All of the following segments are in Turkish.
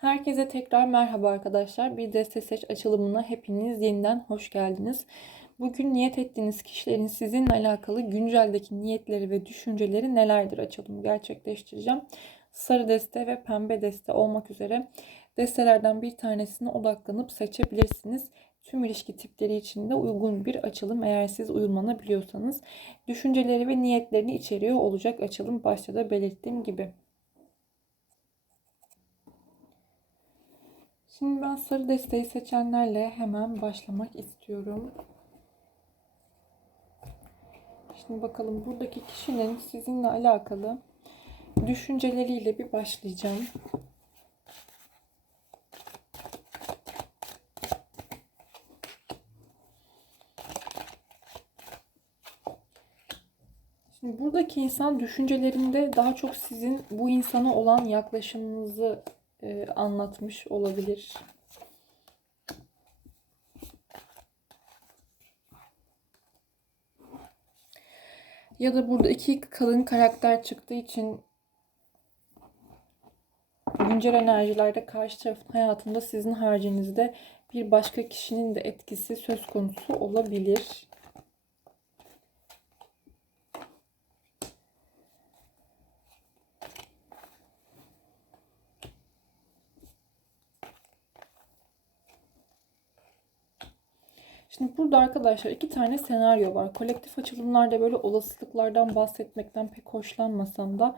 Herkese tekrar merhaba arkadaşlar. Bir deste seç açılımına hepiniz yeniden hoş geldiniz. Bugün niyet ettiğiniz kişilerin sizinle alakalı günceldeki niyetleri ve düşünceleri nelerdir açılımı gerçekleştireceğim. Sarı deste ve pembe deste olmak üzere destelerden bir tanesine odaklanıp seçebilirsiniz. Tüm ilişki tipleri için de uygun bir açılım eğer siz uyumlanabiliyorsanız. Düşünceleri ve niyetlerini içeriyor olacak açılım başta da belirttiğim gibi. Şimdi ben sarı desteği seçenlerle hemen başlamak istiyorum. Şimdi bakalım buradaki kişinin sizinle alakalı düşünceleriyle bir başlayacağım. Şimdi buradaki insan düşüncelerinde daha çok sizin bu insana olan yaklaşımınızı e, anlatmış olabilir. Ya da burada iki kalın karakter çıktığı için güncel enerjilerde karşı tarafın hayatında sizin haricinizde bir başka kişinin de etkisi söz konusu olabilir. Şimdi burada arkadaşlar iki tane senaryo var. Kolektif açılımlarda böyle olasılıklardan bahsetmekten pek hoşlanmasam da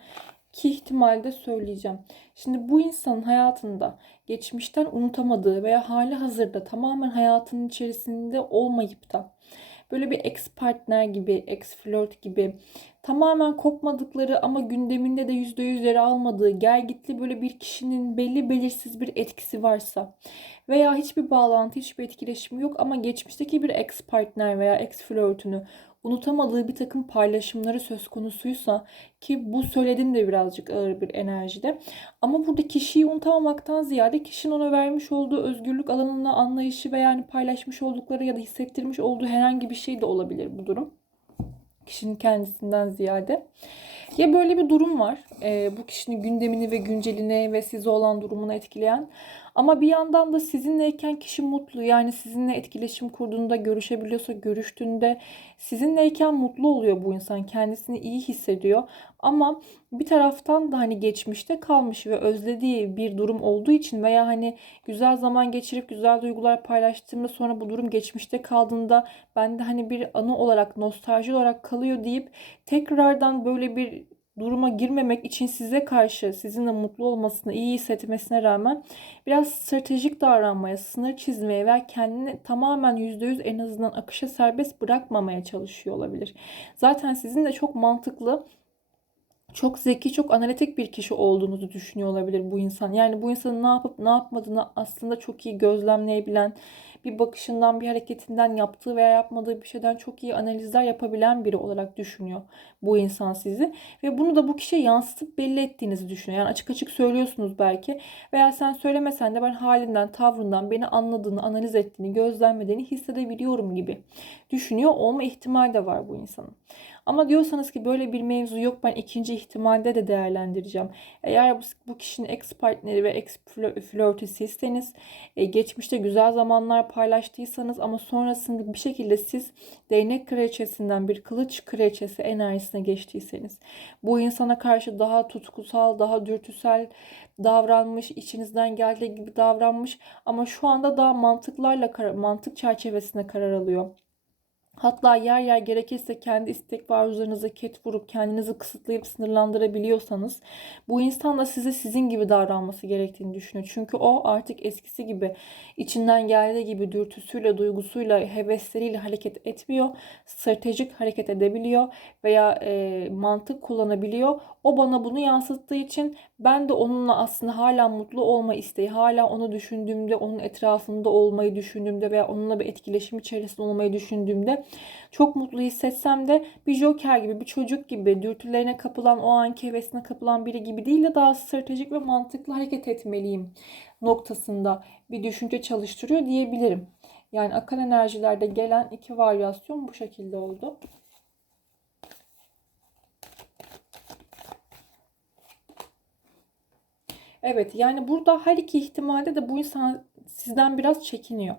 ki ihtimalde söyleyeceğim. Şimdi bu insanın hayatında geçmişten unutamadığı veya hali hazırda tamamen hayatının içerisinde olmayıp da böyle bir ex partner gibi, ex flört gibi tamamen kopmadıkları ama gündeminde de yüzde yüzleri almadığı gelgitli böyle bir kişinin belli belirsiz bir etkisi varsa veya hiçbir bağlantı, hiçbir etkileşim yok ama geçmişteki bir ex partner veya ex flörtünü unutamadığı bir takım paylaşımları söz konusuysa ki bu söylediğim de birazcık ağır bir enerjide. Ama burada kişiyi unutamamaktan ziyade kişinin ona vermiş olduğu özgürlük alanına anlayışı veya yani paylaşmış oldukları ya da hissettirmiş olduğu herhangi bir şey de olabilir bu durum. Kişinin kendisinden ziyade. Ya böyle bir durum var. E, bu kişinin gündemini ve güncelini ve size olan durumunu etkileyen. Ama bir yandan da sizinleyken kişi mutlu. Yani sizinle etkileşim kurduğunda, görüşebiliyorsa görüştüğünde sizinleyken mutlu oluyor bu insan. Kendisini iyi hissediyor. Ama bir taraftan da hani geçmişte kalmış ve özlediği bir durum olduğu için veya hani güzel zaman geçirip güzel duygular paylaştığımda sonra bu durum geçmişte kaldığında bende hani bir anı olarak nostalji olarak kalıyor deyip tekrardan böyle bir duruma girmemek için size karşı sizinle mutlu olmasını, iyi hissetmesine rağmen biraz stratejik davranmaya, sınır çizmeye veya kendini tamamen %100 en azından akışa serbest bırakmamaya çalışıyor olabilir. Zaten sizin de çok mantıklı çok zeki, çok analitik bir kişi olduğunuzu düşünüyor olabilir bu insan. Yani bu insanın ne yapıp ne yapmadığını aslında çok iyi gözlemleyebilen, bir bakışından, bir hareketinden, yaptığı veya yapmadığı bir şeyden çok iyi analizler yapabilen biri olarak düşünüyor bu insan sizi. Ve bunu da bu kişiye yansıtıp belli ettiğinizi düşünüyor. Yani açık açık söylüyorsunuz belki. Veya sen söylemesen de ben halinden, tavrından beni anladığını, analiz ettiğini, gözlemlediğini hissedebiliyorum gibi düşünüyor olma ihtimali de var bu insanın. Ama diyorsanız ki böyle bir mevzu yok ben ikinci ihtimalde de değerlendireceğim. Eğer bu, kişinin ex partneri ve ex flörtüsüyseniz e, geçmişte güzel zamanlar paylaştıysanız ama sonrasında bir şekilde siz değnek kraliçesinden bir kılıç kraliçesi enerjisine geçtiyseniz bu insana karşı daha tutkusal, daha dürtüsel davranmış, içinizden geldiği gibi davranmış ama şu anda daha mantıklarla mantık çerçevesinde karar alıyor Hatta yer yer gerekirse kendi istek ve arzularınıza ket vurup kendinizi kısıtlayıp sınırlandırabiliyorsanız bu insan da size sizin gibi davranması gerektiğini düşünüyor. Çünkü o artık eskisi gibi içinden geldiği gibi dürtüsüyle, duygusuyla, hevesleriyle hareket etmiyor. Stratejik hareket edebiliyor veya e, mantık kullanabiliyor. O bana bunu yansıttığı için ben de onunla aslında hala mutlu olma isteği, hala onu düşündüğümde, onun etrafında olmayı düşündüğümde veya onunla bir etkileşim içerisinde olmayı düşündüğümde çok mutlu hissetsem de bir joker gibi, bir çocuk gibi, dürtülerine kapılan, o anki hevesine kapılan biri gibi değil de daha stratejik ve mantıklı hareket etmeliyim noktasında bir düşünce çalıştırıyor diyebilirim. Yani akıl enerjilerde gelen iki varyasyon bu şekilde oldu. Evet yani burada her iki ihtimalde de bu insan sizden biraz çekiniyor.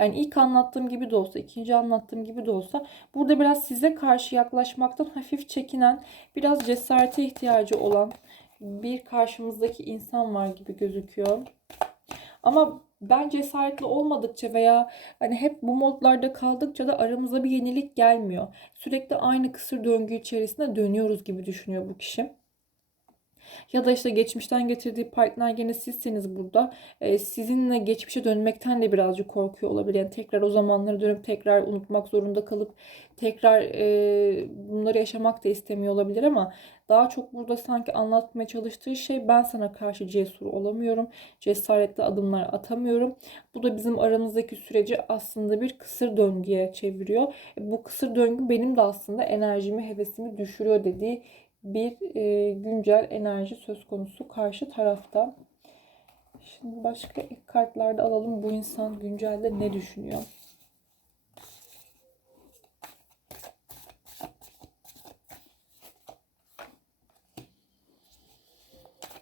Yani ilk anlattığım gibi de olsa, ikinci anlattığım gibi de olsa burada biraz size karşı yaklaşmaktan hafif çekinen, biraz cesarete ihtiyacı olan bir karşımızdaki insan var gibi gözüküyor. Ama ben cesaretli olmadıkça veya hani hep bu modlarda kaldıkça da aramıza bir yenilik gelmiyor. Sürekli aynı kısır döngü içerisinde dönüyoruz gibi düşünüyor bu kişi. Ya da işte geçmişten getirdiği partner gene sizseniz burada e, sizinle geçmişe dönmekten de birazcık korkuyor olabilir. Yani tekrar o zamanları dönüp tekrar unutmak zorunda kalıp tekrar e, bunları yaşamak da istemiyor olabilir ama daha çok burada sanki anlatmaya çalıştığı şey ben sana karşı cesur olamıyorum. Cesaretli adımlar atamıyorum. Bu da bizim aramızdaki süreci aslında bir kısır döngüye çeviriyor. E, bu kısır döngü benim de aslında enerjimi, hevesimi düşürüyor dediği bir e, güncel enerji söz konusu karşı tarafta. Şimdi başka ilk kartlarda alalım bu insan güncelde ne düşünüyor?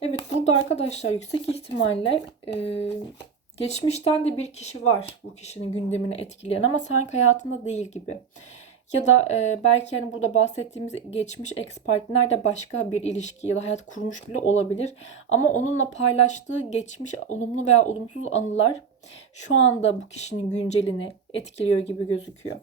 Evet burada arkadaşlar yüksek ihtimalle e, geçmişten de bir kişi var bu kişinin gündemini etkileyen ama sanki hayatında değil gibi. Ya da e, belki hani burada bahsettiğimiz geçmiş ex partner de başka bir ilişki ya da hayat kurmuş bile olabilir. Ama onunla paylaştığı geçmiş olumlu veya olumsuz anılar şu anda bu kişinin güncelini etkiliyor gibi gözüküyor.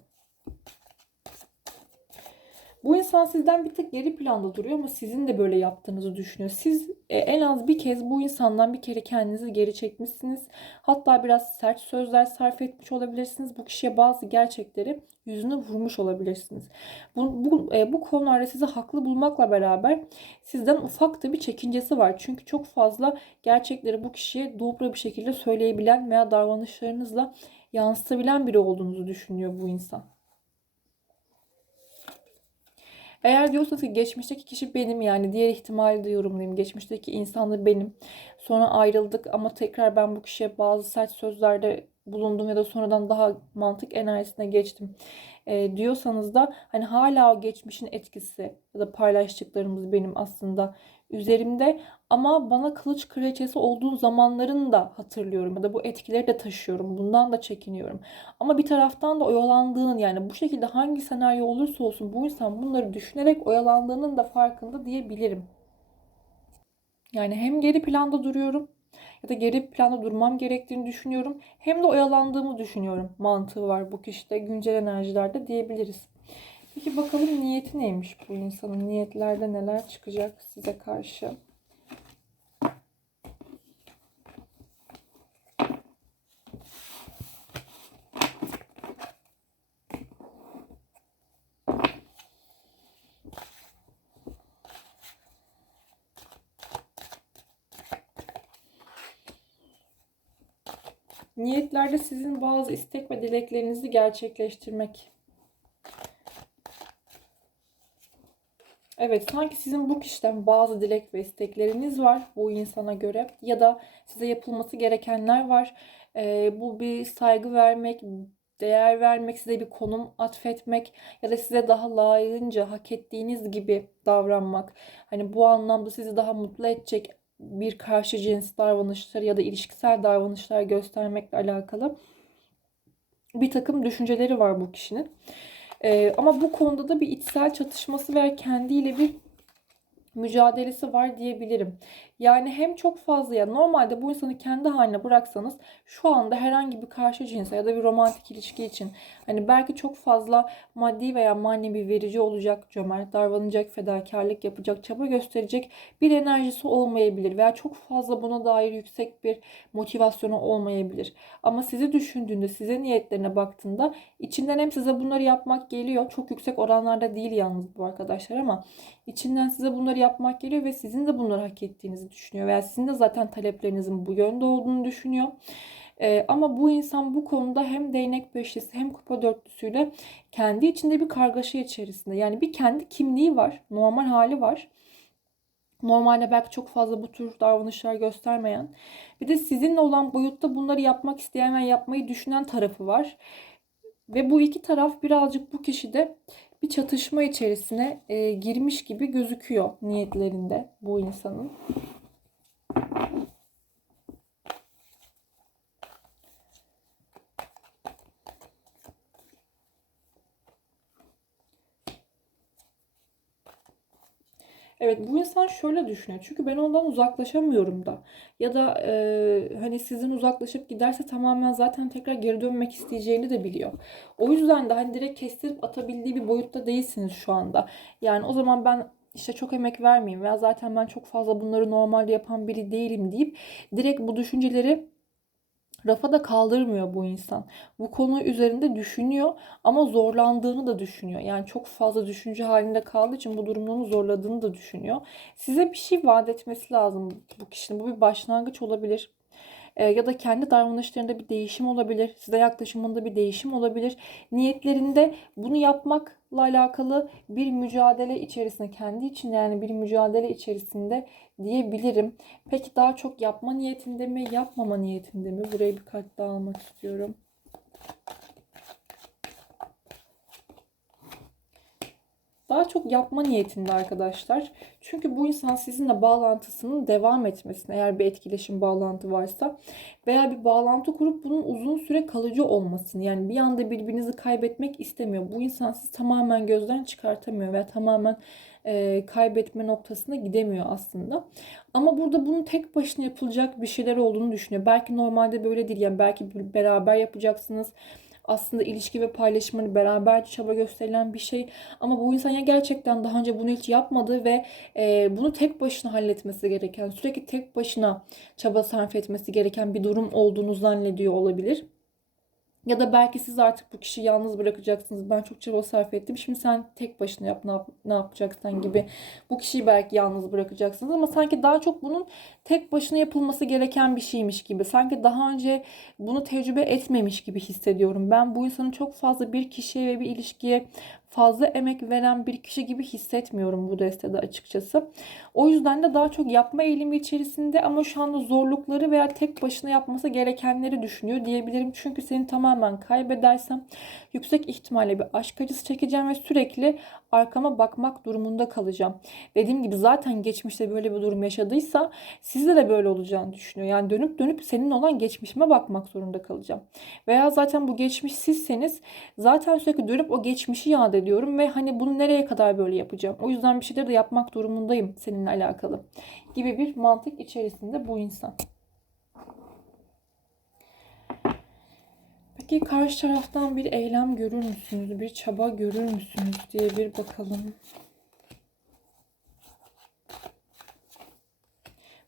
Bu insan sizden bir tık geri planda duruyor ama sizin de böyle yaptığınızı düşünüyor. Siz e, en az bir kez bu insandan bir kere kendinizi geri çekmişsiniz. Hatta biraz sert sözler sarf etmiş olabilirsiniz. Bu kişiye bazı gerçekleri yüzüne vurmuş olabilirsiniz. Bu, bu, e, bu konularda sizi haklı bulmakla beraber sizden ufak da bir çekincesi var. Çünkü çok fazla gerçekleri bu kişiye dobra bir şekilde söyleyebilen veya davranışlarınızla yansıtabilen biri olduğunuzu düşünüyor bu insan. Eğer diyorsanız ki geçmişteki kişi benim yani diğer ihtimali de yorumlayayım. Geçmişteki insan da benim. Sonra ayrıldık ama tekrar ben bu kişiye bazı sert sözlerde bulundum ya da sonradan daha mantık enerjisine geçtim e, diyorsanız da hani hala o geçmişin etkisi ya da paylaştıklarımız benim aslında üzerimde ama bana kılıç kraliçesi olduğu zamanlarını da hatırlıyorum ya da bu etkileri de taşıyorum. Bundan da çekiniyorum. Ama bir taraftan da oyalandığının yani bu şekilde hangi senaryo olursa olsun bu insan bunları düşünerek oyalandığının da farkında diyebilirim. Yani hem geri planda duruyorum ya da geri planda durmam gerektiğini düşünüyorum. Hem de oyalandığımı düşünüyorum. Mantığı var bu kişide güncel enerjilerde diyebiliriz. Peki bakalım niyeti neymiş bu insanın? Niyetlerde neler çıkacak size karşı? Niyetlerde sizin bazı istek ve dileklerinizi gerçekleştirmek. Evet sanki sizin bu kişiden bazı dilek ve istekleriniz var bu insana göre ya da size yapılması gerekenler var. Ee, bu bir saygı vermek, değer vermek, size bir konum atfetmek ya da size daha layığınca hak ettiğiniz gibi davranmak. Hani bu anlamda sizi daha mutlu edecek bir karşı cins davranışları ya da ilişkisel davranışlar göstermekle alakalı bir takım düşünceleri var bu kişinin. Ee, ama bu konuda da bir içsel çatışması veya kendiyle bir mücadelesi var diyebilirim. Yani hem çok fazla ya normalde bu insanı kendi haline bıraksanız şu anda herhangi bir karşı cinse ya da bir romantik ilişki için hani belki çok fazla maddi veya manevi verici olacak, cömert davranacak, fedakarlık yapacak, çaba gösterecek bir enerjisi olmayabilir veya çok fazla buna dair yüksek bir motivasyonu olmayabilir. Ama sizi düşündüğünde, size niyetlerine baktığında içinden hem size bunları yapmak geliyor. Çok yüksek oranlarda değil yalnız bu arkadaşlar ama içinden size bunları yapmak geliyor ve sizin de bunları hak ettiğinizi düşünüyor veya sizin de zaten taleplerinizin bu yönde olduğunu düşünüyor. Ee, ama bu insan bu konuda hem değnek beşlisi hem kupa dörtlüsüyle kendi içinde bir kargaşa içerisinde. Yani bir kendi kimliği var, normal hali var. Normalde belki çok fazla bu tür davranışlar göstermeyen. Bir de sizinle olan boyutta bunları yapmak isteyen ve yapmayı düşünen tarafı var. Ve bu iki taraf birazcık bu kişide bir çatışma içerisine e, girmiş gibi gözüküyor niyetlerinde bu insanın. Evet bu insan şöyle düşünüyor. Çünkü ben ondan uzaklaşamıyorum da. Ya da e, hani sizin uzaklaşıp giderse tamamen zaten tekrar geri dönmek isteyeceğini de biliyor. O yüzden de hani direkt kestirip atabildiği bir boyutta değilsiniz şu anda. Yani o zaman ben işte çok emek vermeyeyim veya zaten ben çok fazla bunları normalde yapan biri değilim deyip direkt bu düşünceleri rafa da kaldırmıyor bu insan. Bu konu üzerinde düşünüyor ama zorlandığını da düşünüyor. Yani çok fazla düşünce halinde kaldığı için bu durumun onu zorladığını da düşünüyor. Size bir şey vaat etmesi lazım bu kişinin. Bu bir başlangıç olabilir. E, ya da kendi davranışlarında bir değişim olabilir. Size yaklaşımında bir değişim olabilir. Niyetlerinde bunu yapmakla alakalı bir mücadele içerisinde, kendi içinde yani bir mücadele içerisinde diyebilirim. Peki daha çok yapma niyetinde mi, yapmama niyetinde mi? Buraya bir kart daha almak istiyorum. Daha çok yapma niyetinde arkadaşlar. Çünkü bu insan sizinle bağlantısının devam etmesine eğer bir etkileşim bağlantı varsa veya bir bağlantı kurup bunun uzun süre kalıcı olmasını yani bir anda birbirinizi kaybetmek istemiyor. Bu insan sizi tamamen gözden çıkartamıyor veya tamamen e, kaybetme noktasına gidemiyor aslında. Ama burada bunun tek başına yapılacak bir şeyler olduğunu düşünüyor. Belki normalde böyle değil yani belki beraber yapacaksınız aslında ilişki ve paylaşımını beraber çaba gösterilen bir şey. Ama bu insan ya gerçekten daha önce bunu hiç yapmadı ve e, bunu tek başına halletmesi gereken, sürekli tek başına çaba sarf etmesi gereken bir durum olduğunu zannediyor olabilir. Ya da belki siz artık bu kişiyi yalnız bırakacaksınız. Ben çok çaba sarf ettim. Şimdi sen tek başına yap ne, yap, ne yapacaksan gibi. Bu kişiyi belki yalnız bırakacaksınız ama sanki daha çok bunun tek başına yapılması gereken bir şeymiş gibi. Sanki daha önce bunu tecrübe etmemiş gibi hissediyorum. Ben bu insanın çok fazla bir kişiye ve bir ilişkiye fazla emek veren bir kişi gibi hissetmiyorum bu destede açıkçası. O yüzden de daha çok yapma eğilimi içerisinde ama şu anda zorlukları veya tek başına yapması gerekenleri düşünüyor diyebilirim. Çünkü seni tamamen kaybedersem yüksek ihtimalle bir aşk acısı çekeceğim ve sürekli arkama bakmak durumunda kalacağım. Dediğim gibi zaten geçmişte böyle bir durum yaşadıysa sizde de böyle olacağını düşünüyor. Yani dönüp dönüp senin olan geçmişime bakmak zorunda kalacağım. Veya zaten bu geçmiş sizseniz zaten sürekli dönüp o geçmişi yad ediyorum ve hani bunu nereye kadar böyle yapacağım? O yüzden bir şeyleri de yapmak durumundayım seninle alakalı gibi bir mantık içerisinde bu insan. Peki karşı taraftan bir eylem görür müsünüz? Bir çaba görür müsünüz diye bir bakalım.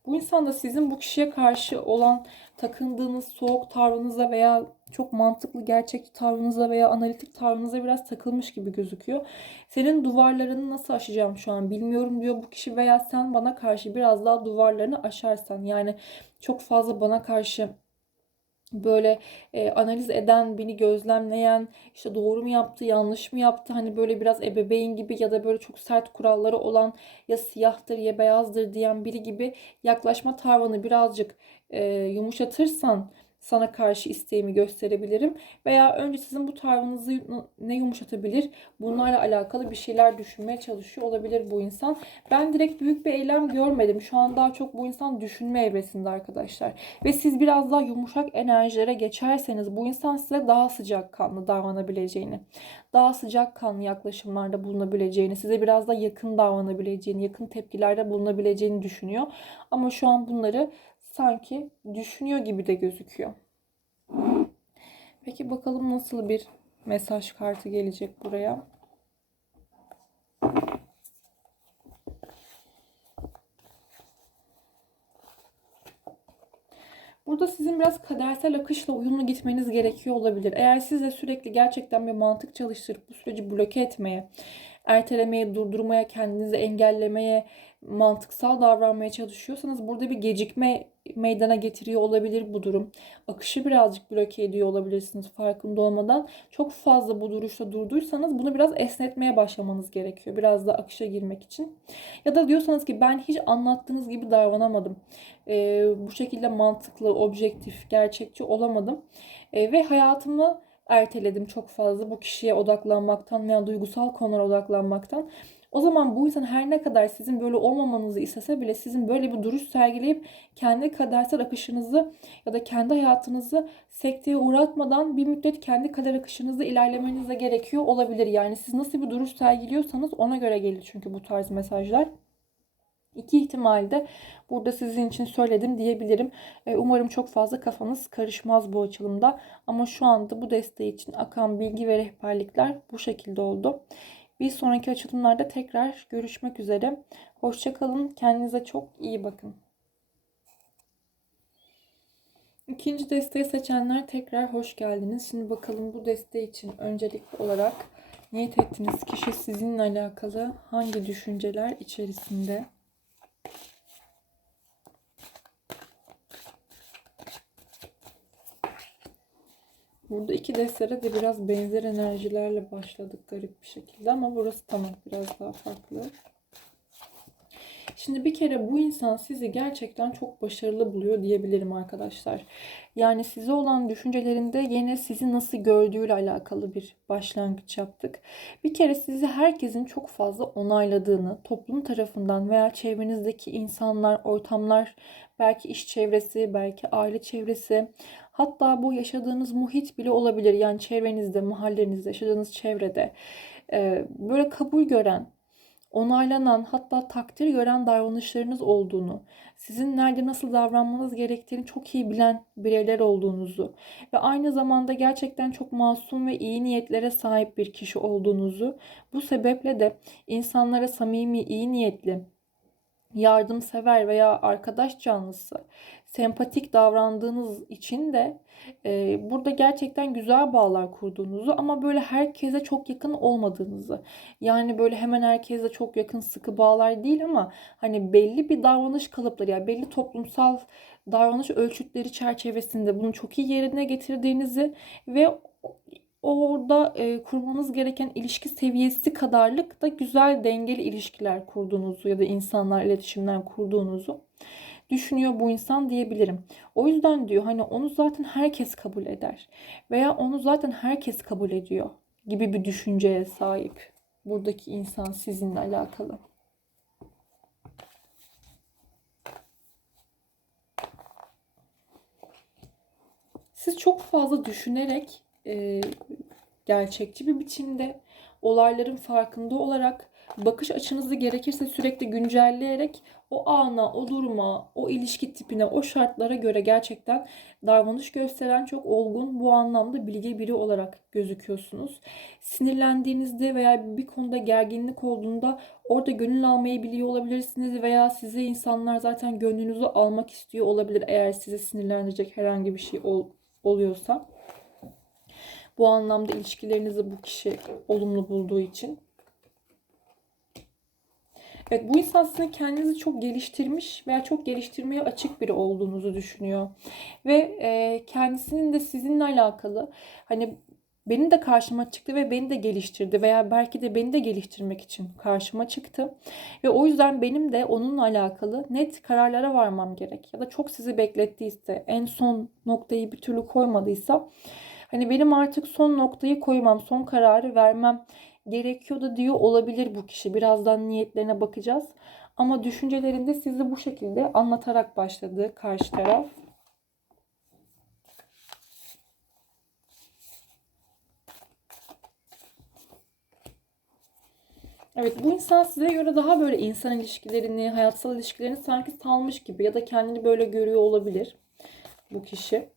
Bu insan da sizin bu kişiye karşı olan takındığınız soğuk tavrınıza veya çok mantıklı gerçekçi tavrınıza veya analitik tavrınıza biraz takılmış gibi gözüküyor. Senin duvarlarını nasıl aşacağım şu an bilmiyorum diyor bu kişi veya sen bana karşı biraz daha duvarlarını aşarsan yani çok fazla bana karşı böyle e, analiz eden, beni gözlemleyen, işte doğru mu yaptı, yanlış mı yaptı, hani böyle biraz ebeveyn gibi ya da böyle çok sert kuralları olan ya siyahtır ya beyazdır diyen biri gibi yaklaşma tavrını birazcık e, yumuşatırsan sana karşı isteğimi gösterebilirim. Veya önce sizin bu tavrınızı ne yumuşatabilir? Bunlarla alakalı bir şeyler düşünmeye çalışıyor olabilir bu insan. Ben direkt büyük bir eylem görmedim. Şu an daha çok bu insan düşünme evresinde arkadaşlar. Ve siz biraz daha yumuşak enerjilere geçerseniz bu insan size daha sıcak kanlı davranabileceğini, daha sıcak kanlı yaklaşımlarda bulunabileceğini, size biraz daha yakın davranabileceğini, yakın tepkilerde bulunabileceğini düşünüyor. Ama şu an bunları sanki düşünüyor gibi de gözüküyor. Peki bakalım nasıl bir mesaj kartı gelecek buraya. Burada sizin biraz kadersel akışla uyumlu gitmeniz gerekiyor olabilir. Eğer siz de sürekli gerçekten bir mantık çalıştırıp bu süreci bloke etmeye, ertelemeye, durdurmaya, kendinizi engellemeye, mantıksal davranmaya çalışıyorsanız burada bir gecikme meydana getiriyor olabilir bu durum. Akışı birazcık bloke ediyor olabilirsiniz farkında olmadan. Çok fazla bu duruşta durduysanız bunu biraz esnetmeye başlamanız gerekiyor. Biraz da akışa girmek için. Ya da diyorsanız ki ben hiç anlattığınız gibi davranamadım. Ee, bu şekilde mantıklı, objektif, gerçekçi olamadım. Ee, ve hayatımı erteledim çok fazla bu kişiye odaklanmaktan veya duygusal konulara odaklanmaktan. O zaman bu insan her ne kadar sizin böyle olmamanızı istese bile sizin böyle bir duruş sergileyip kendi kadersel akışınızı ya da kendi hayatınızı sekteye uğratmadan bir müddet kendi kader akışınızı ilerlemeniz de gerekiyor olabilir. Yani siz nasıl bir duruş sergiliyorsanız ona göre gelir çünkü bu tarz mesajlar. İki ihtimalde burada sizin için söyledim diyebilirim. E, umarım çok fazla kafanız karışmaz bu açılımda. Ama şu anda bu desteği için akan bilgi ve rehberlikler bu şekilde oldu. Bir sonraki açılımlarda tekrar görüşmek üzere. Hoşçakalın. Kendinize çok iyi bakın. İkinci desteği seçenler tekrar hoş geldiniz. Şimdi bakalım bu desteği için öncelikli olarak niyet ettiğiniz kişi sizinle alakalı hangi düşünceler içerisinde? Burada iki destere de biraz benzer enerjilerle başladık garip bir şekilde ama burası tamam biraz daha farklı. Şimdi bir kere bu insan sizi gerçekten çok başarılı buluyor diyebilirim arkadaşlar. Yani size olan düşüncelerinde yine sizi nasıl gördüğüyle alakalı bir başlangıç yaptık. Bir kere sizi herkesin çok fazla onayladığını, toplum tarafından veya çevrenizdeki insanlar, ortamlar, belki iş çevresi, belki aile çevresi, hatta bu yaşadığınız muhit bile olabilir. Yani çevrenizde, mahallenizde, yaşadığınız çevrede böyle kabul gören, onaylanan hatta takdir gören davranışlarınız olduğunu, sizin nerede nasıl davranmanız gerektiğini çok iyi bilen bireyler olduğunuzu ve aynı zamanda gerçekten çok masum ve iyi niyetlere sahip bir kişi olduğunuzu, bu sebeple de insanlara samimi, iyi niyetli, yardımsever veya arkadaş canlısı, sempatik davrandığınız için de e, burada gerçekten güzel bağlar kurduğunuzu ama böyle herkese çok yakın olmadığınızı. Yani böyle hemen herkese çok yakın sıkı bağlar değil ama hani belli bir davranış kalıpları yani belli toplumsal davranış ölçütleri çerçevesinde bunu çok iyi yerine getirdiğinizi ve orada e, kurmanız gereken ilişki seviyesi kadarlık da güzel dengeli ilişkiler kurduğunuzu ya da insanlar iletişimler kurduğunuzu düşünüyor bu insan diyebilirim. O yüzden diyor hani onu zaten herkes kabul eder veya onu zaten herkes kabul ediyor gibi bir düşünceye sahip buradaki insan sizinle alakalı. Siz çok fazla düşünerek e, gerçekçi bir biçimde olayların farkında olarak bakış açınızı gerekirse sürekli güncelleyerek o ana, o duruma, o ilişki tipine, o şartlara göre gerçekten davranış gösteren çok olgun bu anlamda bilge biri olarak gözüküyorsunuz. Sinirlendiğinizde veya bir konuda gerginlik olduğunda orada gönül almayı biliyor olabilirsiniz veya size insanlar zaten gönlünüzü almak istiyor olabilir eğer size sinirlendirecek herhangi bir şey ol, oluyorsa. Bu anlamda ilişkilerinizi bu kişi olumlu bulduğu için. Evet bu insan sizin kendinizi çok geliştirmiş veya çok geliştirmeye açık biri olduğunuzu düşünüyor. Ve e, kendisinin de sizinle alakalı hani benim de karşıma çıktı ve beni de geliştirdi veya belki de beni de geliştirmek için karşıma çıktı. Ve o yüzden benim de onunla alakalı net kararlara varmam gerek. Ya da çok sizi beklettiyse, en son noktayı bir türlü koymadıysa hani benim artık son noktayı koymam, son kararı vermem gerekiyordu diyor olabilir bu kişi. Birazdan niyetlerine bakacağız. Ama düşüncelerinde sizi bu şekilde anlatarak başladı karşı taraf. Evet bu insan size göre daha böyle insan ilişkilerini, hayatsal ilişkilerini sanki salmış gibi ya da kendini böyle görüyor olabilir bu kişi.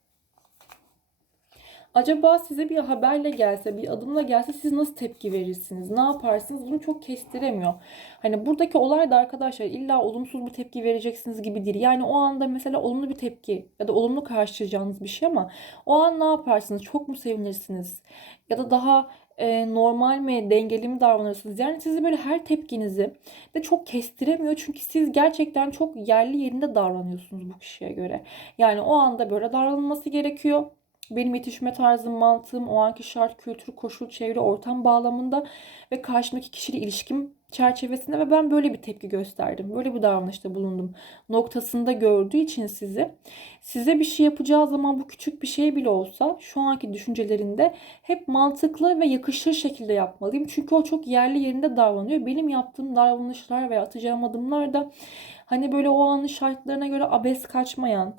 Acaba size bir haberle gelse, bir adımla gelse siz nasıl tepki verirsiniz? Ne yaparsınız? Bunu çok kestiremiyor. Hani buradaki olay da arkadaşlar illa olumsuz bir tepki vereceksiniz gibi değil. Yani o anda mesela olumlu bir tepki ya da olumlu karşılayacağınız bir şey ama o an ne yaparsınız? Çok mu sevinirsiniz? Ya da daha e, normal mi, dengeli mi davranırsınız? Yani sizi böyle her tepkinizi de çok kestiremiyor. Çünkü siz gerçekten çok yerli yerinde davranıyorsunuz bu kişiye göre. Yani o anda böyle davranılması gerekiyor benim yetişme tarzım, mantığım, o anki şart, kültür, koşul, çevre, ortam bağlamında ve karşımdaki kişiyle ilişkim çerçevesinde ve ben böyle bir tepki gösterdim. Böyle bir davranışta bulundum. Noktasında gördüğü için sizi size bir şey yapacağı zaman bu küçük bir şey bile olsa şu anki düşüncelerinde hep mantıklı ve yakışır şekilde yapmalıyım. Çünkü o çok yerli yerinde davranıyor. Benim yaptığım davranışlar ve atacağım adımlar da hani böyle o anın şartlarına göre abes kaçmayan,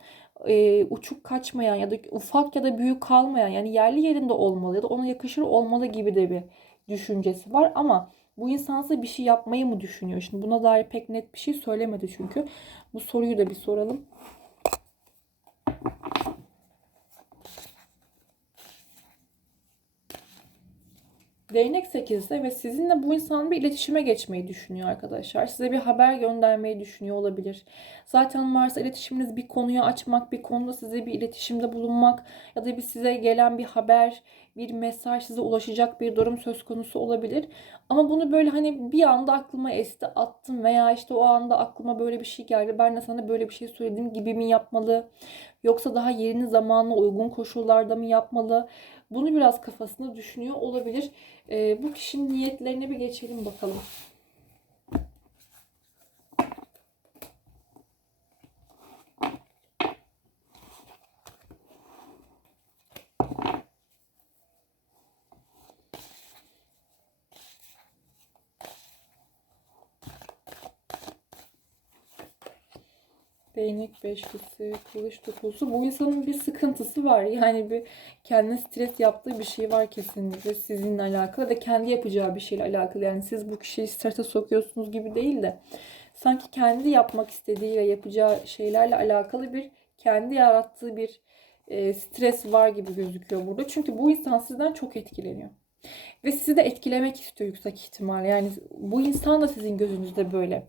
e, uçuk kaçmayan ya da ufak ya da büyük kalmayan yani yerli yerinde olmalı ya da ona yakışır olmalı gibi de bir düşüncesi var ama Bu insan size bir şey yapmayı mı düşünüyor? Şimdi buna dair pek net bir şey söylemedi çünkü. Bu soruyu da bir soralım. Değnek 8'de ve sizinle bu insan bir iletişime geçmeyi düşünüyor arkadaşlar. Size bir haber göndermeyi düşünüyor olabilir. Zaten varsa iletişiminiz bir konuyu açmak, bir konuda size bir iletişimde bulunmak ya da bir size gelen bir haber, bir mesaj size ulaşacak bir durum söz konusu olabilir. Ama bunu böyle hani bir anda aklıma esti attım veya işte o anda aklıma böyle bir şey geldi. Ben de sana böyle bir şey söylediğim gibi mi yapmalı? Yoksa daha yerini zamanla uygun koşullarda mı yapmalı? Bunu biraz kafasında düşünüyor olabilir. Ee, bu kişinin niyetlerine bir geçelim bakalım. Değnek beşlisi, kılıç dokusu. Bu insanın bir sıkıntısı var. Yani bir kendine stres yaptığı bir şey var kesinlikle sizinle alakalı da kendi yapacağı bir şeyle alakalı. Yani siz bu kişiyi strese sokuyorsunuz gibi değil de sanki kendi yapmak istediği ve yapacağı şeylerle alakalı bir kendi yarattığı bir e, stres var gibi gözüküyor burada. Çünkü bu insan sizden çok etkileniyor. Ve sizi de etkilemek istiyor yüksek ihtimal. Yani bu insan da sizin gözünüzde böyle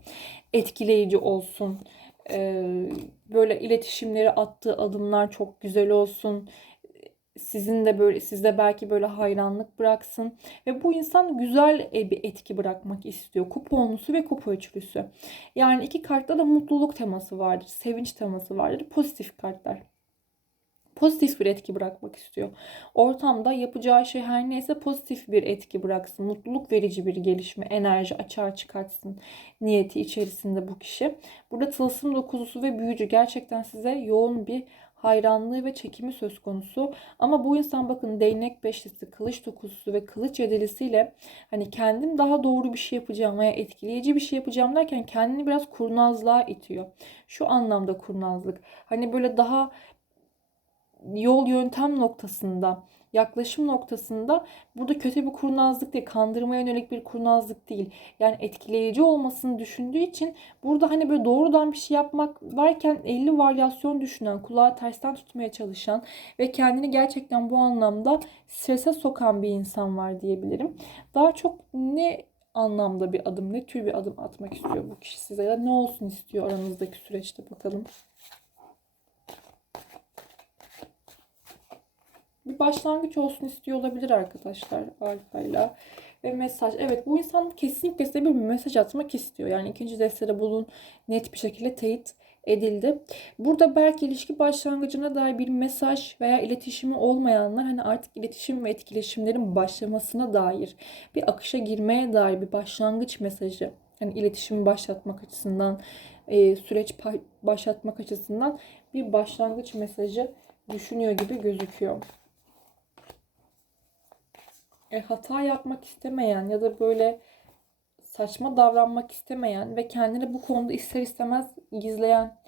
etkileyici olsun böyle iletişimleri attığı adımlar çok güzel olsun. Sizin de böyle sizde belki böyle hayranlık bıraksın ve bu insan güzel e, bir etki bırakmak istiyor. Kuponlusu ve kupa üçlüsü. Yani iki kartta da mutluluk teması vardır, sevinç teması vardır, pozitif kartlar pozitif bir etki bırakmak istiyor. Ortamda yapacağı şey her neyse pozitif bir etki bıraksın. Mutluluk verici bir gelişme, enerji açığa çıkartsın niyeti içerisinde bu kişi. Burada tılsım dokuzusu ve büyücü gerçekten size yoğun bir hayranlığı ve çekimi söz konusu. Ama bu insan bakın değnek beşlisi, kılıç dokuzusu ve kılıç yedelisiyle hani kendim daha doğru bir şey yapacağım veya etkileyici bir şey yapacağım derken kendini biraz kurnazlığa itiyor. Şu anlamda kurnazlık. Hani böyle daha yol yöntem noktasında, yaklaşım noktasında burada kötü bir kurnazlık değil, kandırmaya yönelik bir kurnazlık değil. Yani etkileyici olmasını düşündüğü için burada hani böyle doğrudan bir şey yapmak varken 50 varyasyon düşünen, kulağı tersten tutmaya çalışan ve kendini gerçekten bu anlamda strese sokan bir insan var diyebilirim. Daha çok ne anlamda bir adım, ne tür bir adım atmak istiyor bu kişi size ya da ne olsun istiyor aranızdaki süreçte bakalım. Bir başlangıç olsun istiyor olabilir arkadaşlar Alfa ile. Ve mesaj. Evet bu insan kesinlikle size bir mesaj atmak istiyor. Yani ikinci destede bulun net bir şekilde teyit edildi. Burada belki ilişki başlangıcına dair bir mesaj veya iletişimi olmayanlar hani artık iletişim ve etkileşimlerin başlamasına dair bir akışa girmeye dair bir başlangıç mesajı. Hani iletişimi başlatmak açısından, e, süreç başlatmak açısından bir başlangıç mesajı düşünüyor gibi gözüküyor e, hata yapmak istemeyen ya da böyle saçma davranmak istemeyen ve kendini bu konuda ister istemez gizleyen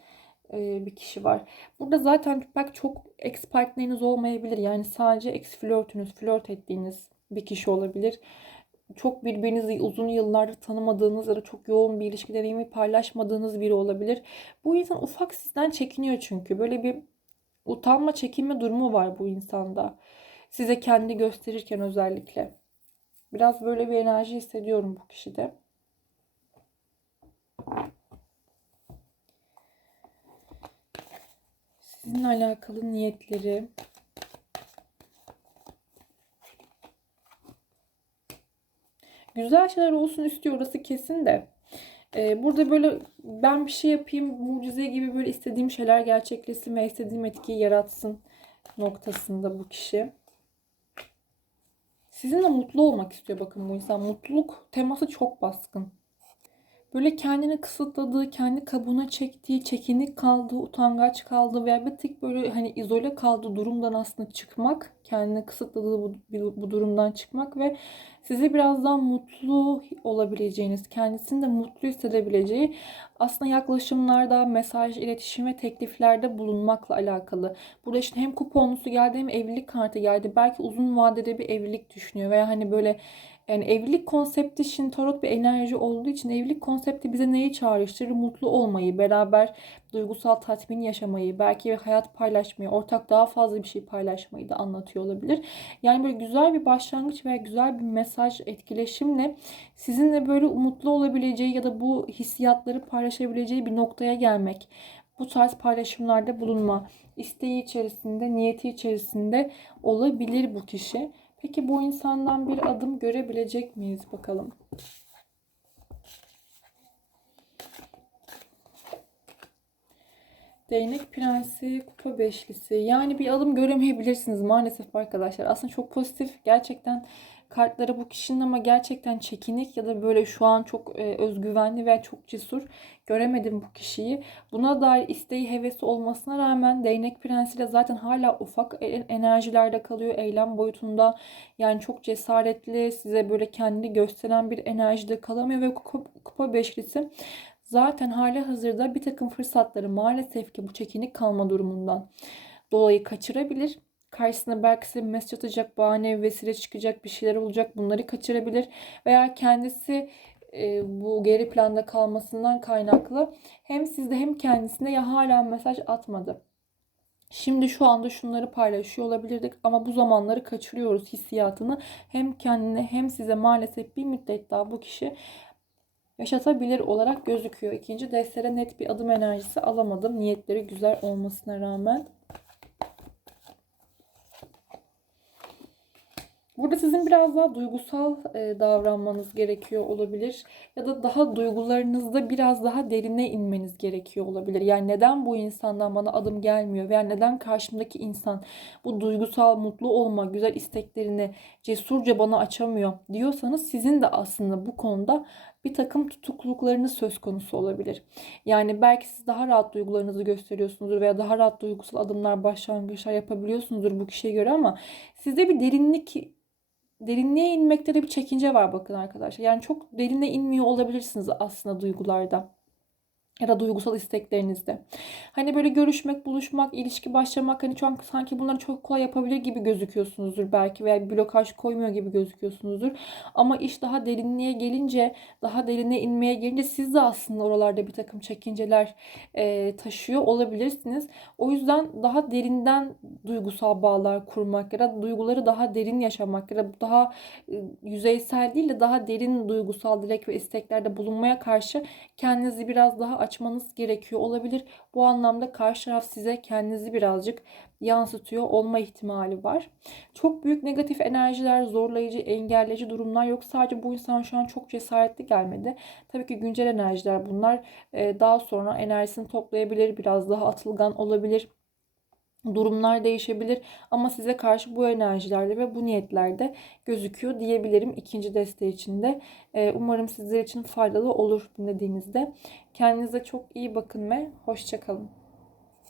e, bir kişi var. Burada zaten belki çok ex partneriniz olmayabilir. Yani sadece ex flörtünüz, flört ettiğiniz bir kişi olabilir. Çok birbirinizi uzun yıllardır tanımadığınız ya da çok yoğun bir ilişki deneyimi paylaşmadığınız biri olabilir. Bu insan ufak sizden çekiniyor çünkü. Böyle bir utanma, çekinme durumu var bu insanda. Size kendi gösterirken özellikle. Biraz böyle bir enerji hissediyorum bu kişide. Sizinle alakalı niyetleri. Güzel şeyler olsun istiyor orası kesin de. Ee, burada böyle ben bir şey yapayım mucize gibi böyle istediğim şeyler gerçekleşsin ve istediğim etkiyi yaratsın noktasında bu kişi. Sizinle mutlu olmak istiyor bakın bu insan. Mutluluk teması çok baskın. Böyle kendini kısıtladığı, kendi kabuğuna çektiği, çekinik kaldığı, utangaç kaldığı veya bir tek böyle hani izole kaldığı durumdan aslında çıkmak, kendini kısıtladığı bu, bu durumdan çıkmak ve sizi biraz daha mutlu olabileceğiniz, kendisini de mutlu hissedebileceği aslında yaklaşımlarda, mesaj, iletişim ve tekliflerde bulunmakla alakalı. Burada işte hem kuponlusu geldi hem evlilik kartı geldi. Belki uzun vadede bir evlilik düşünüyor veya hani böyle Yani evlilik konsepti şimdi tarot bir enerji olduğu için evlilik konsepti bize neyi çağrıştırır? Mutlu olmayı, beraber duygusal tatmin yaşamayı, belki hayat paylaşmayı, ortak daha fazla bir şey paylaşmayı da anlatıyor olabilir. Yani böyle güzel bir başlangıç veya güzel bir mesaj etkileşimle sizinle böyle mutlu olabileceği ya da bu hissiyatları paylaşabileceği bir noktaya gelmek. Bu tarz paylaşımlarda bulunma isteği içerisinde, niyeti içerisinde olabilir bu kişi. Peki bu insandan bir adım görebilecek miyiz bakalım? Değnek prensi, kupa beşlisi. Yani bir adım göremeyebilirsiniz maalesef arkadaşlar. Aslında çok pozitif. Gerçekten kartları bu kişinin ama gerçekten çekinik ya da böyle şu an çok e, özgüvenli veya çok cesur göremedim bu kişiyi. Buna dair isteği, hevesi olmasına rağmen Değnek Prensi de zaten hala ufak e, enerjilerde kalıyor. Eylem boyutunda yani çok cesaretli, size böyle kendini gösteren bir enerjide kalamıyor ve kupa, kupa beşlisi zaten hali hazırda bir takım fırsatları maalesef ki bu çekinik kalma durumundan dolayı kaçırabilir. Karşısına belki size mesaj atacak, bahane vesile çıkacak bir şeyler olacak. Bunları kaçırabilir. Veya kendisi e, bu geri planda kalmasından kaynaklı hem sizde hem kendisine ya hala mesaj atmadı. Şimdi şu anda şunları paylaşıyor olabilirdik ama bu zamanları kaçırıyoruz hissiyatını. Hem kendine hem size maalesef bir müddet daha bu kişi yaşatabilir olarak gözüküyor. İkinci destere net bir adım enerjisi alamadım. Niyetleri güzel olmasına rağmen. Burada sizin biraz daha duygusal e, davranmanız gerekiyor olabilir. Ya da daha duygularınızda biraz daha derine inmeniz gerekiyor olabilir. Yani neden bu insandan bana adım gelmiyor veya neden karşımdaki insan bu duygusal mutlu olma, güzel isteklerini cesurca bana açamıyor diyorsanız sizin de aslında bu konuda bir takım tutukluluklarınız söz konusu olabilir. Yani belki siz daha rahat duygularınızı gösteriyorsunuzdur veya daha rahat duygusal adımlar, başlangıçlar yapabiliyorsunuzdur bu kişiye göre ama sizde bir derinlik derinliğe inmekte de bir çekince var bakın arkadaşlar. Yani çok derine inmiyor olabilirsiniz aslında duygularda ya da duygusal isteklerinizde. Hani böyle görüşmek, buluşmak, ilişki başlamak hani çok sanki bunları çok kolay yapabilir gibi gözüküyorsunuzdur belki veya bir blokaj koymuyor gibi gözüküyorsunuzdur. Ama iş daha derinliğe gelince, daha derine inmeye gelince siz de aslında oralarda bir takım çekinceler e, taşıyor olabilirsiniz. O yüzden daha derinden duygusal bağlar kurmak ya da duyguları daha derin yaşamak ya da daha e, yüzeysel değil de daha derin duygusal dilek ve isteklerde bulunmaya karşı kendinizi biraz daha açmanız gerekiyor olabilir. Bu anlamda karşı taraf size kendinizi birazcık yansıtıyor olma ihtimali var. Çok büyük negatif enerjiler, zorlayıcı, engelleyici durumlar yok. Sadece bu insan şu an çok cesaretli gelmedi. Tabii ki güncel enerjiler bunlar. Daha sonra enerjisini toplayabilir, biraz daha atılgan olabilir durumlar değişebilir ama size karşı bu enerjilerde ve bu niyetlerde gözüküyor diyebilirim ikinci deste içinde. Ee, umarım sizler için faydalı olur dinlediğinizde. Kendinize çok iyi bakın ve hoşçakalın.